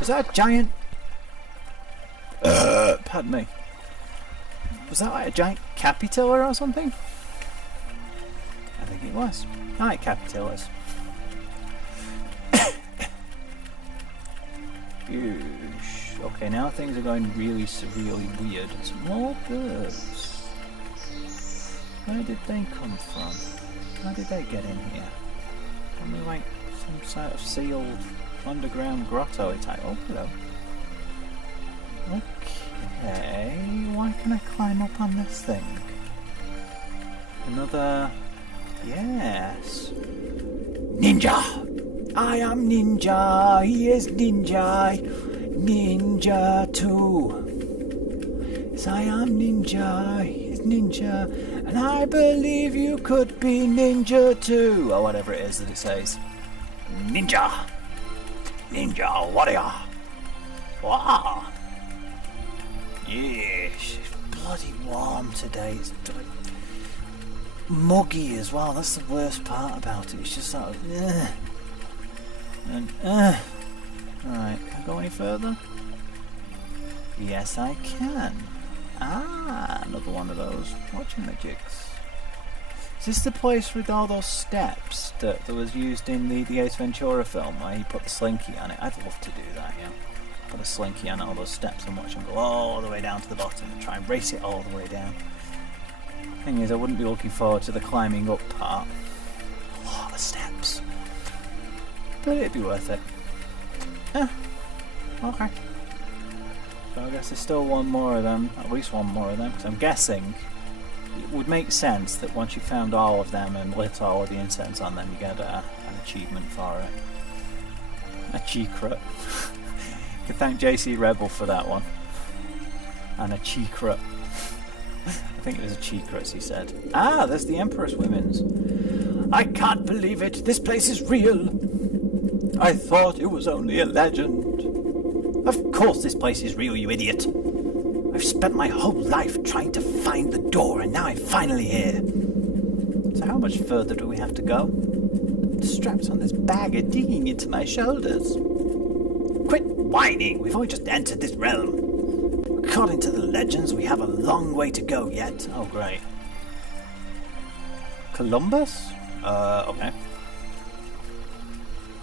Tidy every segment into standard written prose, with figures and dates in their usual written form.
Was that a giant... pardon me. Was that like a giant caterpillar or something? I think it was. I like caterpillars. Okay, now things are going really severely weird. Some more birds. Where did they come from? How did they get in here? Probably like some sort of sealed underground grotto type. Oh, hello. Okay, why can I climb up on this thing? Another... Yes. Ninja! I am Ninja, he is Ninja, Ninja too. Yes, I am Ninja, he is Ninja, and I believe you could be Ninja too. Or whatever it is that it says. Ninja! Ninja warrior! Wow! Yes, it's bloody warm today. It's like muggy as well. That's the worst part about it. It's just sort of... Alright, can I go any further? Yes, I can. Ah, another one of those watching magics. Is this the place with all those steps that was used in the Ace Ventura film where he put the slinky on it? I'd love to do that, yeah. Put a slinky on all those steps and watch them go all the way down to the bottom and try and race it all the way down. Thing is, I wouldn't be looking forward to the climbing up part. A lot of steps. But it'd be worth it. Yeah. Okay. So I guess there's still one more of them, at least one more of them, because I'm guessing it would make sense that once you found all of them and lit all of the incense on them, you get an achievement for it. A cheecret. You can thank JC Rebel for that one. And a cheecret. I think it was a cheecret, he said. Ah, there's the Empress Women's. I can't believe it. This place is real. I thought it was only a legend. Of course this place is real, you idiot. I've spent my whole life trying to find the door, and now I'm finally here. So how much further do we have to go? The straps on this bag are digging into my shoulders. Quit whining, we've only just entered this realm. According to the legends, we have a long way to go yet. Oh, great. Columbus? Okay.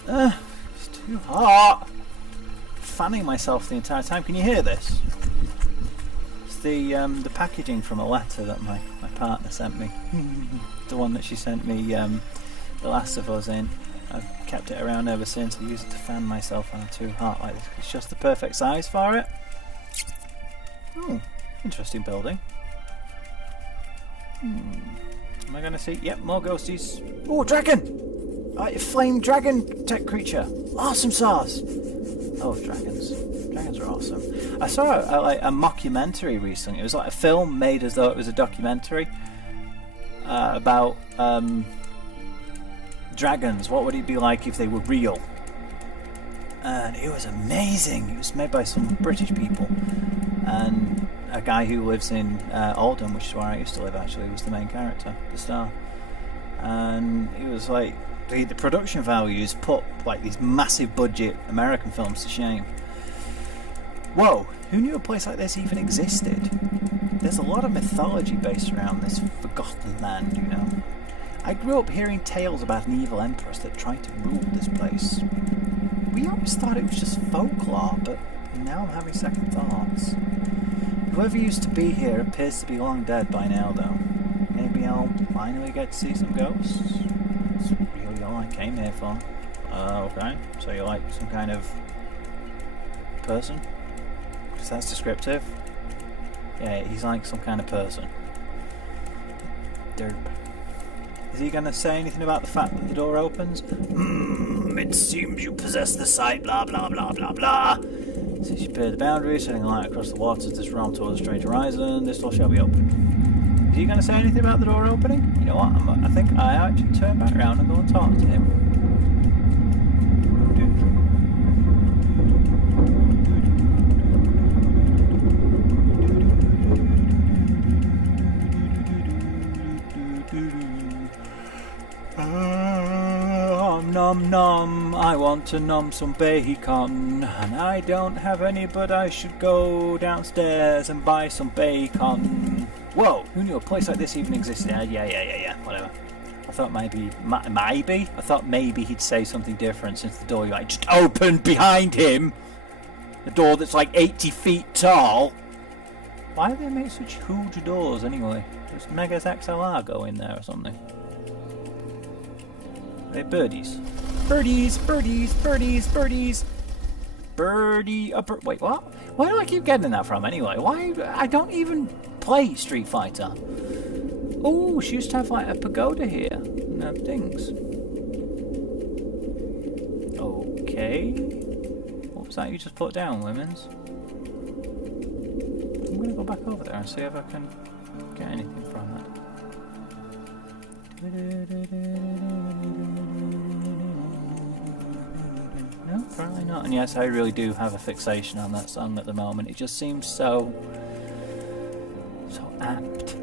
It's too hot. Fanning myself the entire time. Can you hear this? It's the packaging from a letter that my partner sent me. The one that she sent me The Last of Us in. I've kept it around ever since. I use it to fan myself when I'm too hot like this. It's just the perfect size for it. Oh, interesting building. Am I going to see? Yep, more ghosties. Oh, dragon! A flame dragon tech creature. Awesome sauce. I love dragons. Dragons are awesome. I saw a mockumentary recently. It was like a film made as though it was a documentary about dragons. What would it be like if they were real? And it was amazing. It was made by some British people. And a guy who lives in Holden, which is where I used to live actually, was the main character, the star. And it was like, the production values put like these massive budget American films to shame. Whoa, who knew a place like this even existed? There's a lot of mythology based around this forgotten land, you know. I grew up hearing tales about an evil empress that tried to rule this place. We always thought it was just folklore, but now I'm having second thoughts. Whoever used to be here appears to be long dead by now, though. Maybe I'll finally get to see some ghosts. That's really all I came here for. Okay. So you're like some kind of person? Because that's descriptive. Yeah, he's like some kind of person. Derp. Is he going to say anything about the fact that the door opens? It seems you possess the sight, blah blah blah blah blah. Since you clear the boundaries, setting a light across the waters, this realm towards a strange horizon, this door shall be open. Is he going to say anything about the door opening? You know what, I think I actually turn back around and go and talk to him. Nom nom, I want to nom some bacon, and I don't have any, but I should go downstairs and buy some bacon. Whoa, who knew a place like this even existed? Yeah, whatever. I thought maybe, I thought maybe he'd say something different since the door like just opened behind him. A door that's like 80 feet tall. Why do they make such huge doors anyway? Does Megas XLR go in there or something? They're birdies. Birdies. Birdie. Wait, what? Where do I keep getting that from anyway? Why? I don't even play Street Fighter. Oh, she used to have like a pagoda here. No things. Okay. What was that you just put down, women's? I'm gonna go back over there and see if I can get anything from that. No, apparently not. And yes, I really do have a fixation on that song at the moment. It just seems so apt.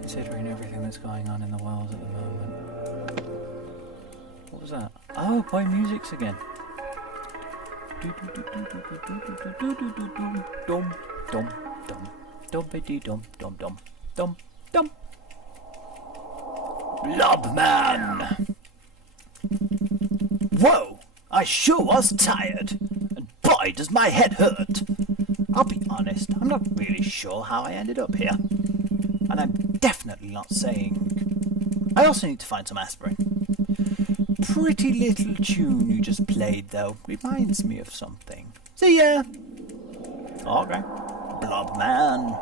Considering everything that's going on in the world at the moment. What was that? Oh, play music's again. Dum dum dum dumpity dum dum dum dum dum. Blobman. Whoa! I sure was tired, and boy does my head hurt. I'll be honest, I'm not really sure how I ended up here. And I'm definitely not saying... I also need to find some aspirin. Pretty little tune you just played, though. Reminds me of something. See ya! Okay. Blobman.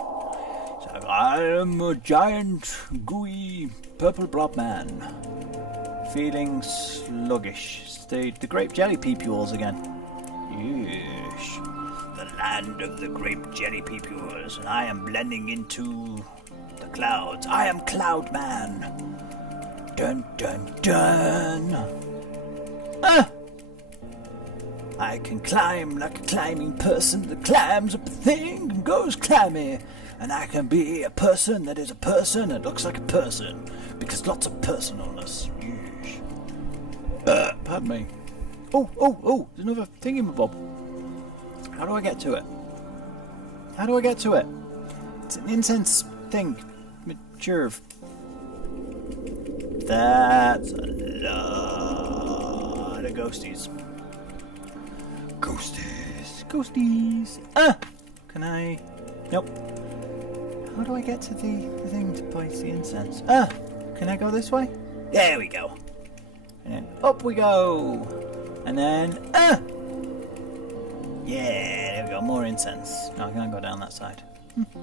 So I am a giant, gooey, purple blobman. Feeling sluggish. It's the grape jelly peepules again. Yeesh. The land of the grape jelly peepules, and I am blending into the clouds. I am Cloudman. Dun dun dun. Ah! I can climb like a climbing person that climbs up a thing and goes climby. And I can be a person that is a person that looks like a person. Because lots of personalness. Yeesh. Pardon me. Oh, there's another thingamabob. How do I get to it? It's an incense thing. Mature. That's a lot of ghosties. Ghosties. Ah! Can I... Nope. How do I get to the thing to place the incense? Ah! Can I go this way? There we go. And then up we go. And then... Ah! Yeah, there we go. More incense. No, I can't go down that side.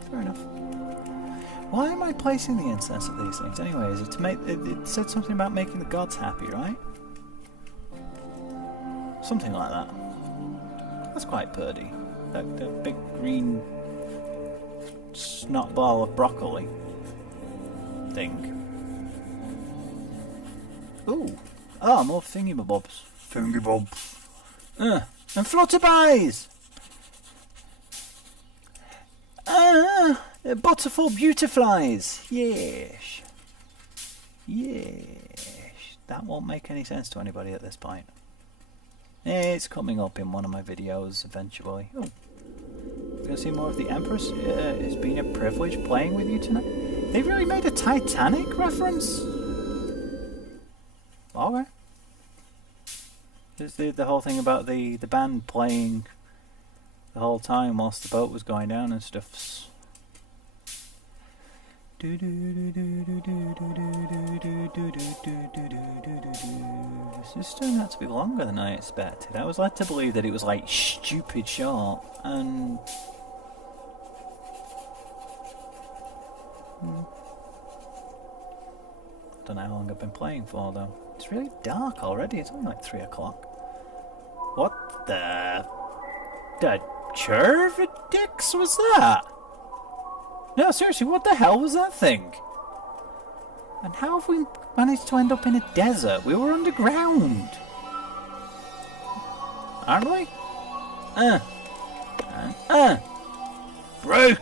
Fair enough. Why am I placing the incense at these things anyway? Is it to make... It said something about making the gods happy, right? Something like that. That's quite purdy. That big green snot ball of broccoli thing. Ooh. Oh, more thingy-bobs. Thingy-bobs. And flutterbys! Butterful beautiflies. Yes. That won't make any sense to anybody at this point. It's coming up in one of my videos eventually. Oh. Gonna see more of the Empress. It's been a privilege playing with you tonight. They really made a Titanic reference? Okay. There's the whole thing about the band playing the whole time whilst the boat was going down and stuff. This turned out to be longer than I expected. I was led to believe that it was like stupid short, and don't know how long I've been playing for though. It's really dark already. It's only like 3 o'clock. What the Chervidix was that? No, seriously, what the hell was that thing? And how have we managed to end up in a desert? We were underground. Aren't we? Break!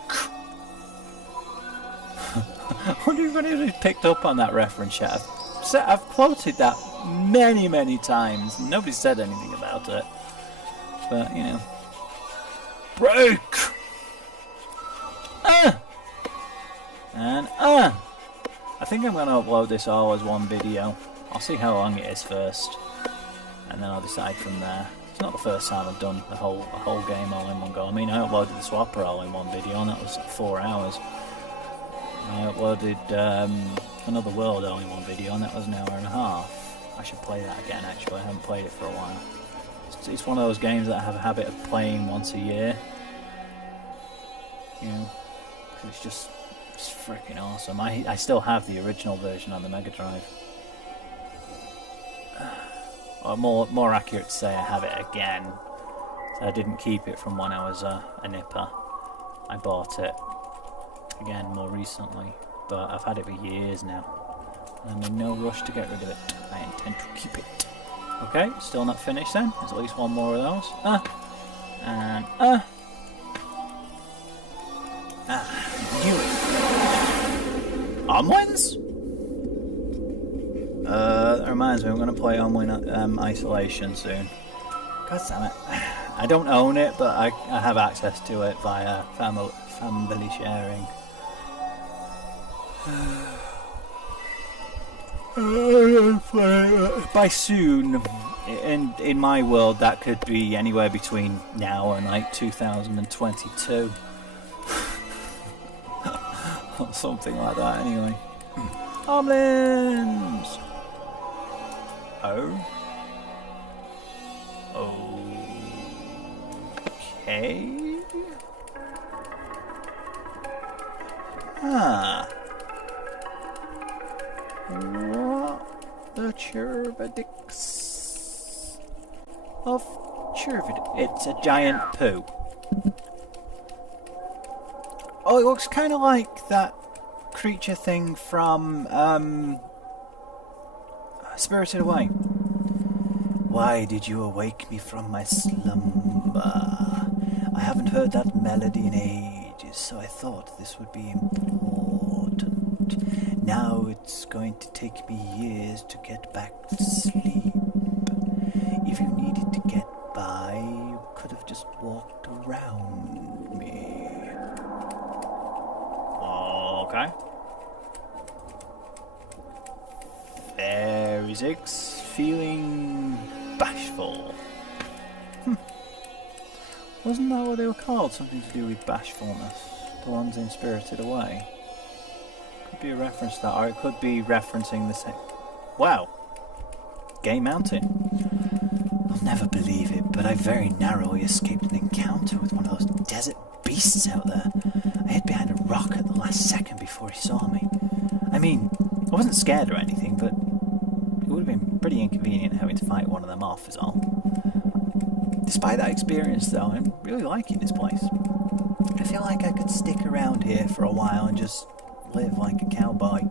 I wonder if anybody's picked up on that reference yet. I've quoted that many times. Nobody said anything about it. But, you know. Break! And, I think I'm going to upload this all as one video. I'll see how long it is first. And then I'll decide from there. It's not the first time I've done a whole game all in one go. I mean, I uploaded the Swapper all in one video, and that was 4 hours. I uploaded Another World all in one video, and that was an hour and a half. I should play that again, actually. I haven't played it for a while. It's one of those games that I have a habit of playing once a year. You know, 'cause it's just freaking awesome. I still have the original version on the Mega Drive. Or more accurate to say, I have it again. So I didn't keep it from when I was a nipper. I bought it again more recently, but I've had it for years now. I'm in no rush to get rid of it. I intend to keep it. Okay, still not finished then. There's at least one more of those. And knew it. Omlins? That reminds me, I'm going to play Omlin Isolation soon. God damn it. I don't own it, but I have access to it via family sharing. By soon, in my world, that could be anywhere between now and like 2022. Or something like that, anyway. Omlins! Oh. Okay. What the Churvidix of Churvid? It's a giant poo. Oh, it looks kind of like that creature thing from Spirited Away. Why did you awake me from my slumber? I haven't heard that melody in ages, so I thought this would be important. Now it's going to take me years to get back to sleep. If you needed to get by, you could have just walked around me. Okay. Fairy 6, feeling bashful. Wasn't that what they were called? Something to do with bashfulness. The ones in Spirited Away. Could be a reference to that, or it could be referencing the same. Wow. Gay Mountain. I'll never believe it, but I very narrowly escaped an encounter with one of those desert beasts out there. I hid behind a rock at the last second before he saw me. I mean, I wasn't scared or anything, but it would have been pretty inconvenient having to fight one of them off is all. Despite that experience though, I'm really liking this place. I feel like I could stick around here for a while and just live like a cowboy,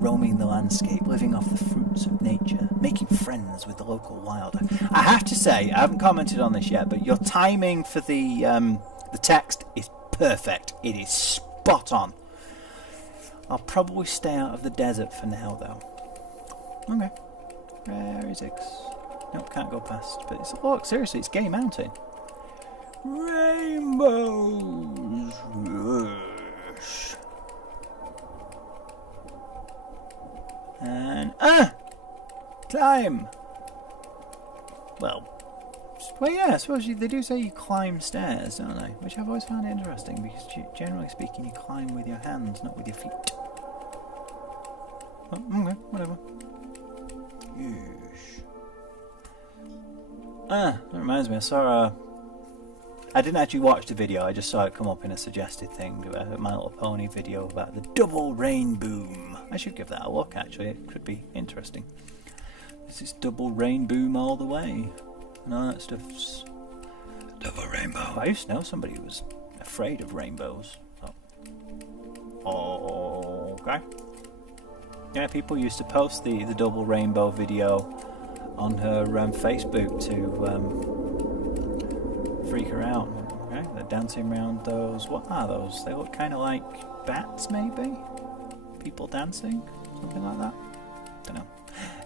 roaming the landscape, living off the fruits of nature, making friends with the local wildlife. I have to say, I haven't commented on this yet, but your timing for the text is perfect. It is spot on. I'll probably stay out of the desert for now though. Okay. Where is it? Nope, can't go past. But it's, look, seriously, it's Gay Mountain. Rainbows Rush. And climb. Well, yeah, I suppose they do say you climb stairs, don't they? Which I've always found interesting because generally speaking, you climb with your hands, not with your feet. Oh, okay, whatever. Yes. That reminds me, I saw I didn't actually watch the video, I just saw it come up in a suggested thing, a My Little Pony video about the double rain boom. I should give that a look actually, it could be interesting. This is double rain boom all the way. And all that stuff's double rainbow. I used to know somebody who was afraid of rainbows. Oh. Okay. Yeah, people used to post the double rainbow video on her Facebook to freak her out. Okay, they're dancing around those. What are those? They look kind of like bats, maybe? People dancing? Something like that? Don't know.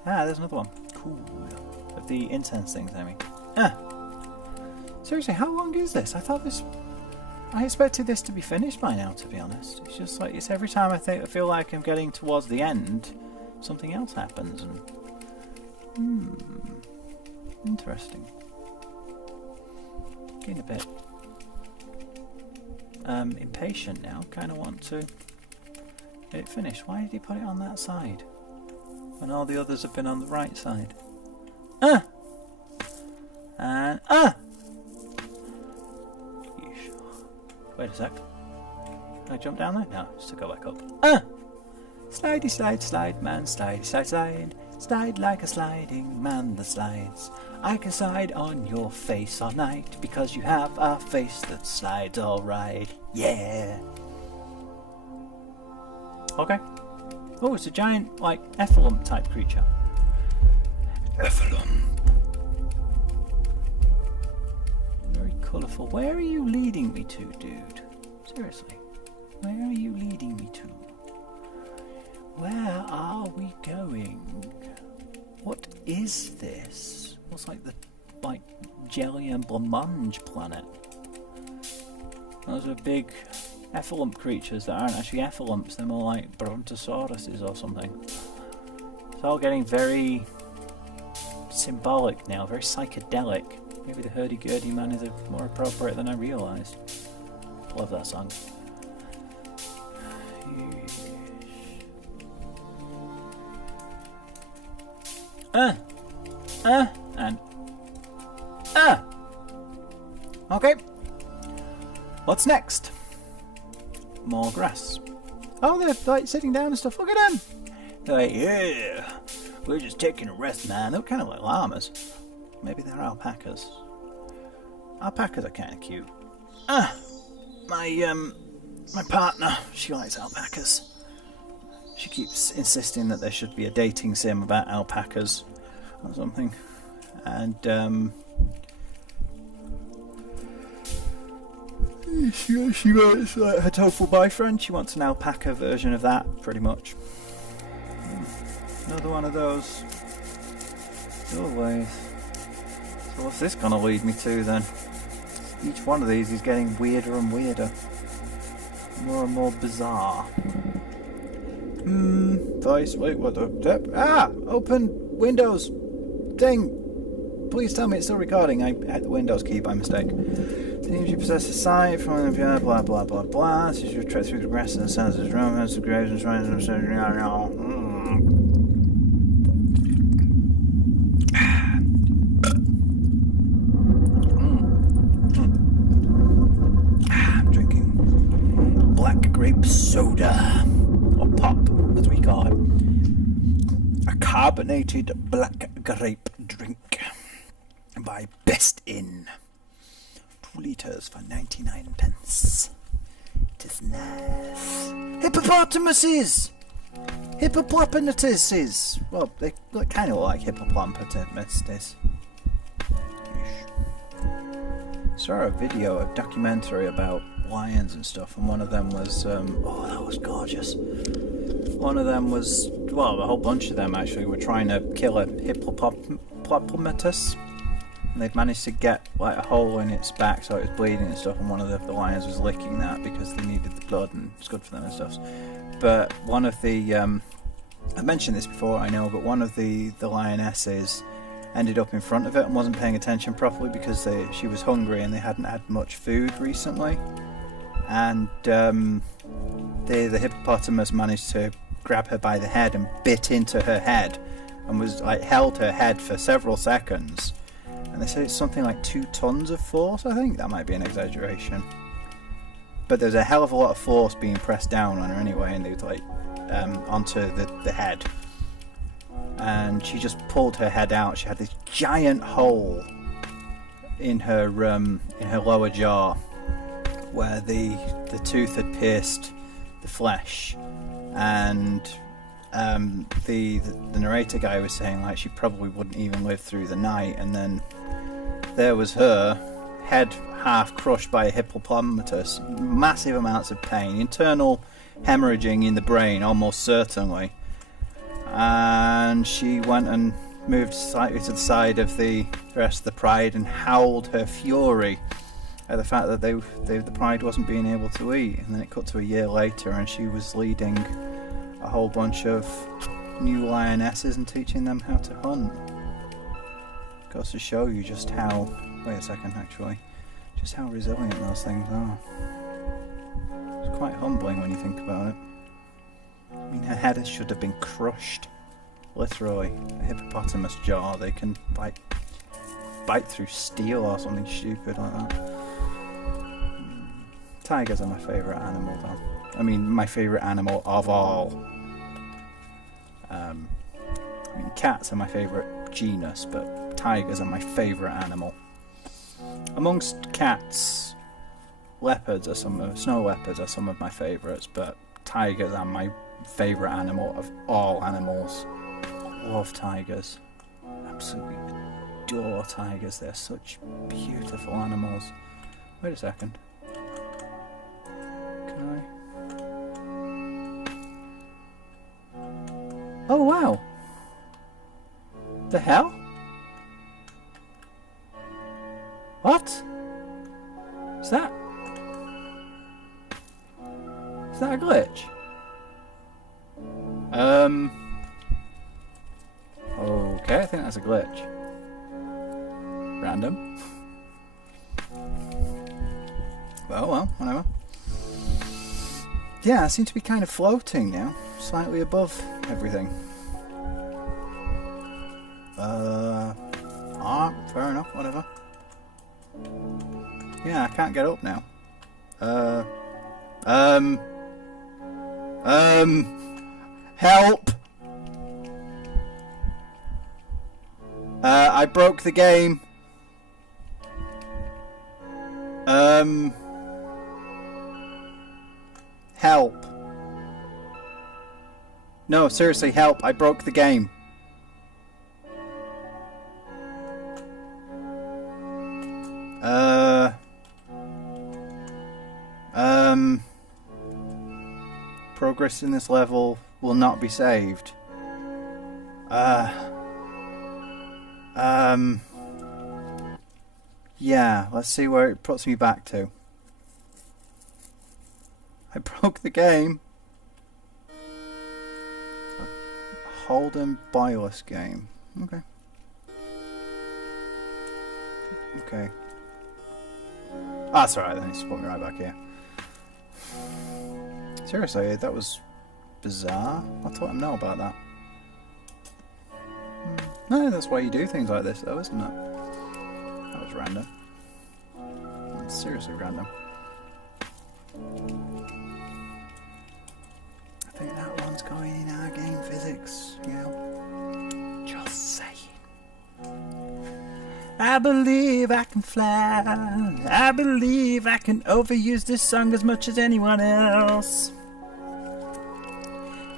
There's another one. cool. Of the incense things, I mean. Seriously, how long is this? I expected this to be finished by now, to be honest. It's just like, it's every time I feel like I'm getting towards the end, something else happens, and... interesting. Getting a bit... impatient now. Kind of want to get it finished. Why did he put it on that side when all the others have been on the right side? And wait a sec. Can I jump down there? No, just to go back up. Slidey slide, slide man, slidey slide, slide. Slide like a sliding man that slides. I can slide on your face all night because you have a face that slides alright. Yeah. Okay. Oh, it's a giant, like, Ephelump type creature. Ephelump. Very colourful. Where are you leading me to, dude? Seriously. Where are you leading me to? Where are we going? What is this? What's like the jelly and blancmange planet? Those are big Ephelump creatures that aren't actually Ephelumps, they're more like brontosauruses or something. It's all getting very symbolic now, very psychedelic. Maybe the hurdy-gurdy man is more appropriate than I realised. Love that song. Okay. What's next? More grass. Oh, they're like sitting down and stuff. Look at them. They're like, yeah, we're just taking a rest, man. They're kind of like llamas. Maybe they're alpacas. Alpacas are kind of cute. My partner, she likes alpacas. She keeps insisting that there should be a dating sim about alpacas or something. And she wants like her tofu boyfriend. She wants an alpaca version of that, pretty much. Another one of those. Always. So what's this gonna lead me to then? Each one of these is getting weirder and weirder, more and more bizarre. Voice. Wait, what the? Open Windows thing. Please tell me it's still recording. I hit the Windows key by mistake. Seems you possess a sight from the blah blah blah blah. As you tread through the grass and the sands of romance, the graves and shrines and I'm drinking black grape soda, or pop as we call it. A carbonated black grape drink by Best Inn. 2 litres for 99 pence. It is nice. Hippopotamuses! Hippopotamuses! Well, they look kind of like hippopotamuses. Saw a video, a documentary about lions and stuff, and one of them was, oh, that was gorgeous. One of them was, well, a whole bunch of them actually were trying to kill a hippopotamus. And they'd managed to get like a hole in its back so it was bleeding and stuff, and one of the lions was licking that because they needed the blood and it's good for them and stuff. But one of the, I mentioned this before, I know, but one of the lionesses ended up in front of it and wasn't paying attention properly because she was hungry and they hadn't had much food recently. And the hippopotamus managed to grab her by the head and bit into her head and was like held her head for several seconds. And they say it's something like 2 tons of force, I think. That might be an exaggeration. But there's a hell of a lot of force being pressed down on her anyway, and they was like onto the head. And she just pulled her head out. She had this giant hole in her lower jaw where the tooth had pierced the flesh. And the narrator guy was saying like she probably wouldn't even live through the night, and then there was her head half crushed by a hippopotamus, massive amounts of pain, internal hemorrhaging in the brain almost certainly, and she went and moved slightly to the side of the rest of the Pride and howled her fury at the fact that the Pride wasn't being able to eat. And then it cut to a year later and she was leading a whole bunch of new lionesses and teaching them how to hunt. Goes to show you just how, wait a second actually, just how resilient those things are. It's quite humbling when you think about it. I mean, her head should have been crushed. Literally, a hippopotamus jaw, they can bite through steel or something stupid like that. Tigers are my favourite animal though. I mean, my favourite animal of all. I mean, cats are my favourite genus, but tigers are my favourite animal. Amongst cats, leopards are snow leopards are some of my favourites, but tigers are my favourite animal of all animals. Love tigers. Absolutely adore tigers. They're such beautiful animals. Wait a second. Can I? Oh wow! The hell? What? Is that a glitch? Okay, I think that's a glitch. Random. Well, whatever. Yeah, I seem to be kind of floating now, slightly above everything. Fair enough, whatever. Yeah, I can't get up now. Help! I broke the game. Help. No, seriously, help. I broke the game. Progress in this level will not be saved. Yeah, let's see where it puts me back to. I broke the game. Holden Boyles game. Okay. Okay. That's alright then, it's put me right back here. Seriously, that was bizarre. I'll let him know about that. No, that's why you do things like this though, isn't it? That was random. That's seriously random. I think that one's going in our game physics, you know. Just saying. I believe I can fly. I believe I can overuse this song as much as anyone else.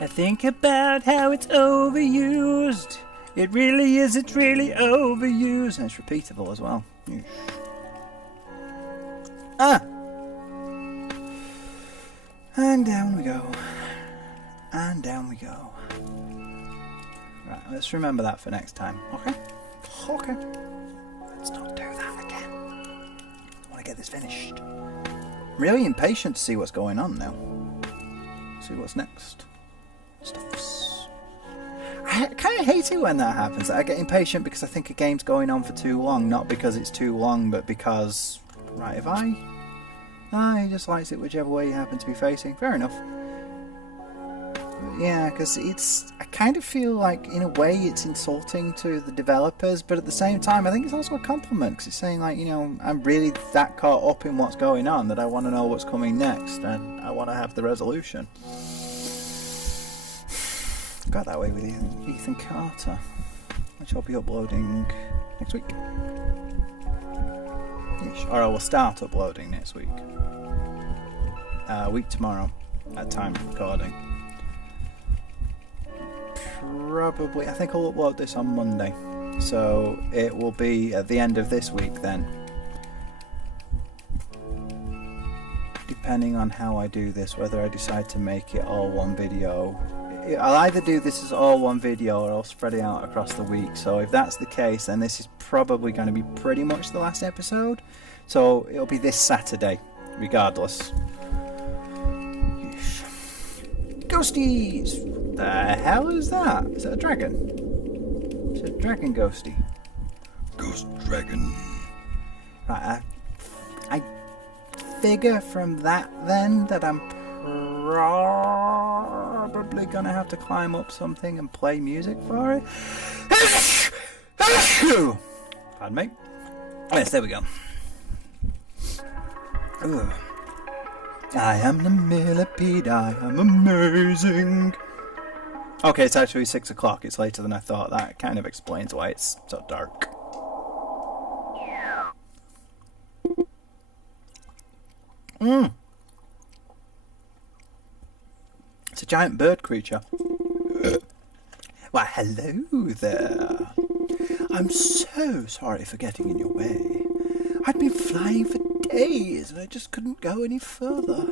I think about how it's overused. It really is, it's really overused. And it's repeatable as well. And down we go. And down we go. Right, let's remember that for next time. Okay? Okay. Let's not do that again. I want to get this finished. I'm really impatient to see what's going on now. See what's next. Stuffs. I kind of hate it when that happens. I get impatient because I think a game's going on for too long. Not because it's too long, but because... Right, if I... he just likes it whichever way you happen to be facing. Fair enough. Yeah, because it's... I kind of feel like, in a way, it's insulting to the developers, but at the same time, I think it's also a compliment, because it's saying, like, you know, I'm really that caught up in what's going on that I want to know what's coming next, and I want to have the resolution. Got that way with Ethan Carter, which I'll be uploading next week. Or I will start uploading next week. Week tomorrow, at time of recording. Probably, I think I'll upload this on Monday, so it will be at the end of this week then. Depending on how I do this, whether I decide to make it all one video I'll either do this as all one video or I'll spread it out across the week. So if that's the case, then this is probably going to be pretty much the last episode. So it'll be this Saturday, regardless. Ghosties! What the hell is that? Is that a dragon? It's a dragon ghosty. Ghost dragon. Right, I figure from that then that I'm probably gonna have to climb up something and play music for it. Pardon me. Yes, there we go. Ugh. I am the millipede, I am amazing. Okay, it's actually 6 o'clock, it's later than I thought. That kind of explains why it's so dark. It's a giant bird creature. Why, hello there. I'm so sorry for getting in your way. I'd been flying for days and I just couldn't go any further.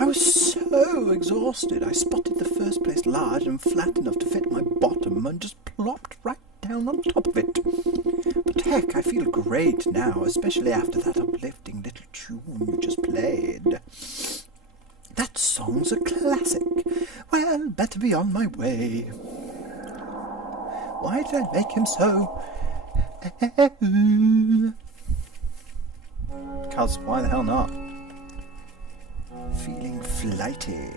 I was so exhausted I spotted the first place large and flat enough to fit my bottom and just plopped right down on top of it. But heck, I feel great now, especially after that uplifting little tune you just played. That song's a classic. Well, better be on my way. Why did I make him so... Because why the hell not? Feeling flighty.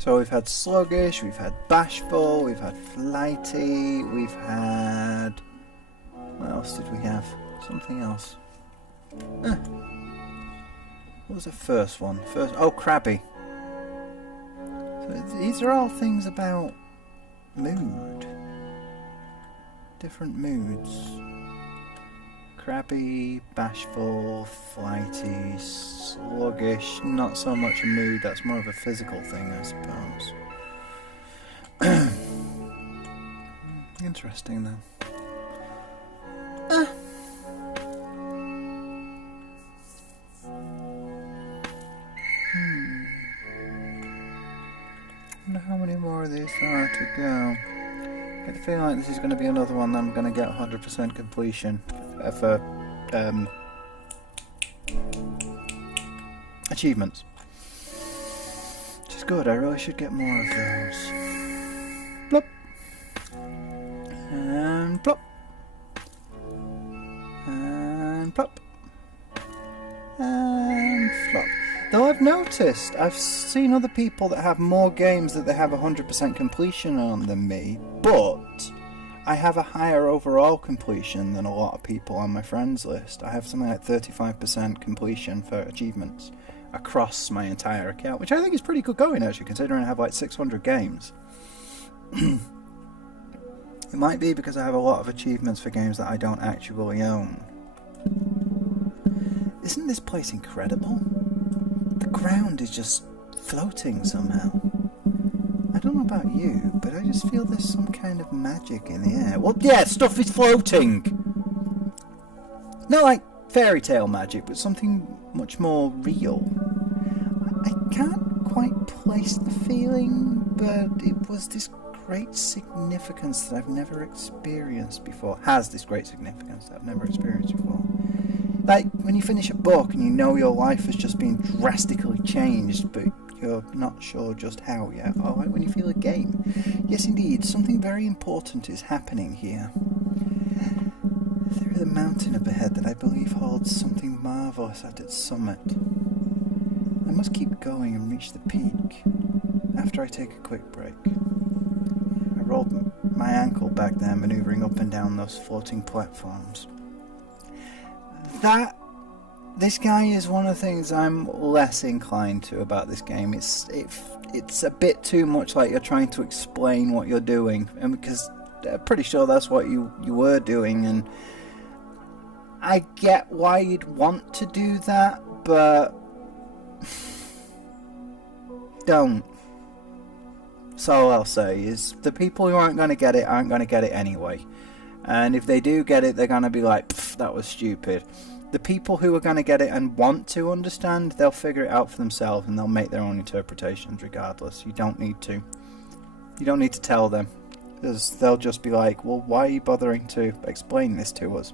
So we've had sluggish, we've had bashful, we've had flighty, we've had... What else did we have? Something else. What was the first one? Crabby. So these are all things about mood. Different moods. Crabby, bashful, flighty, sluggish. Not so much a mood, that's more of a physical thing, I suppose. Interesting, though. I wonder how many more of these there are to go. I get the feeling like this is going to be another one that I'm going to get 100% completion for achievements. Which is good, I really should get more of those. Plop. And plop. And plop. And flop. Though I've noticed, I've seen other people that have more games that they have 100% completion on than me, but I have a higher overall completion than a lot of people on my friends list. I have something like 35% completion for achievements across my entire account, which I think is pretty good going actually, considering I have like 600 games. It might be because I have a lot of achievements for games that I don't actually own. Isn't this place incredible? The ground is just floating somehow. I don't know about you, but I just feel there's some kind of magic in the air. Well, yeah, stuff is floating! Not like fairy tale magic, but something much more real. I can't quite place the feeling, but it was this great significance that I've never experienced before. Has this great significance that I've never experienced before. Like when you finish a book and you know your life has just been drastically changed, but you're not sure just how yet. Or like when you feel a game. Yes, indeed, something very important is happening here. There is a mountain up ahead that I believe holds something marvellous at its summit. I must keep going and reach the peak. After I take a quick break. I rolled my ankle back there, manoeuvring up and down those floating platforms. This guy is one of the things I'm less inclined to about this game. It's a bit too much like you're trying to explain what you're doing, and because I'm pretty sure that's what you were doing, and I get why you'd want to do that, but don't. So all I'll say is the people who aren't going to get it anyway. And if they do get it, they're going to be like, that was stupid. The people who are going to get it and want to understand, they'll figure it out for themselves and they'll make their own interpretations regardless. You don't need to. You don't need to tell them. Because they'll just be like, well, why are you bothering to explain this to us?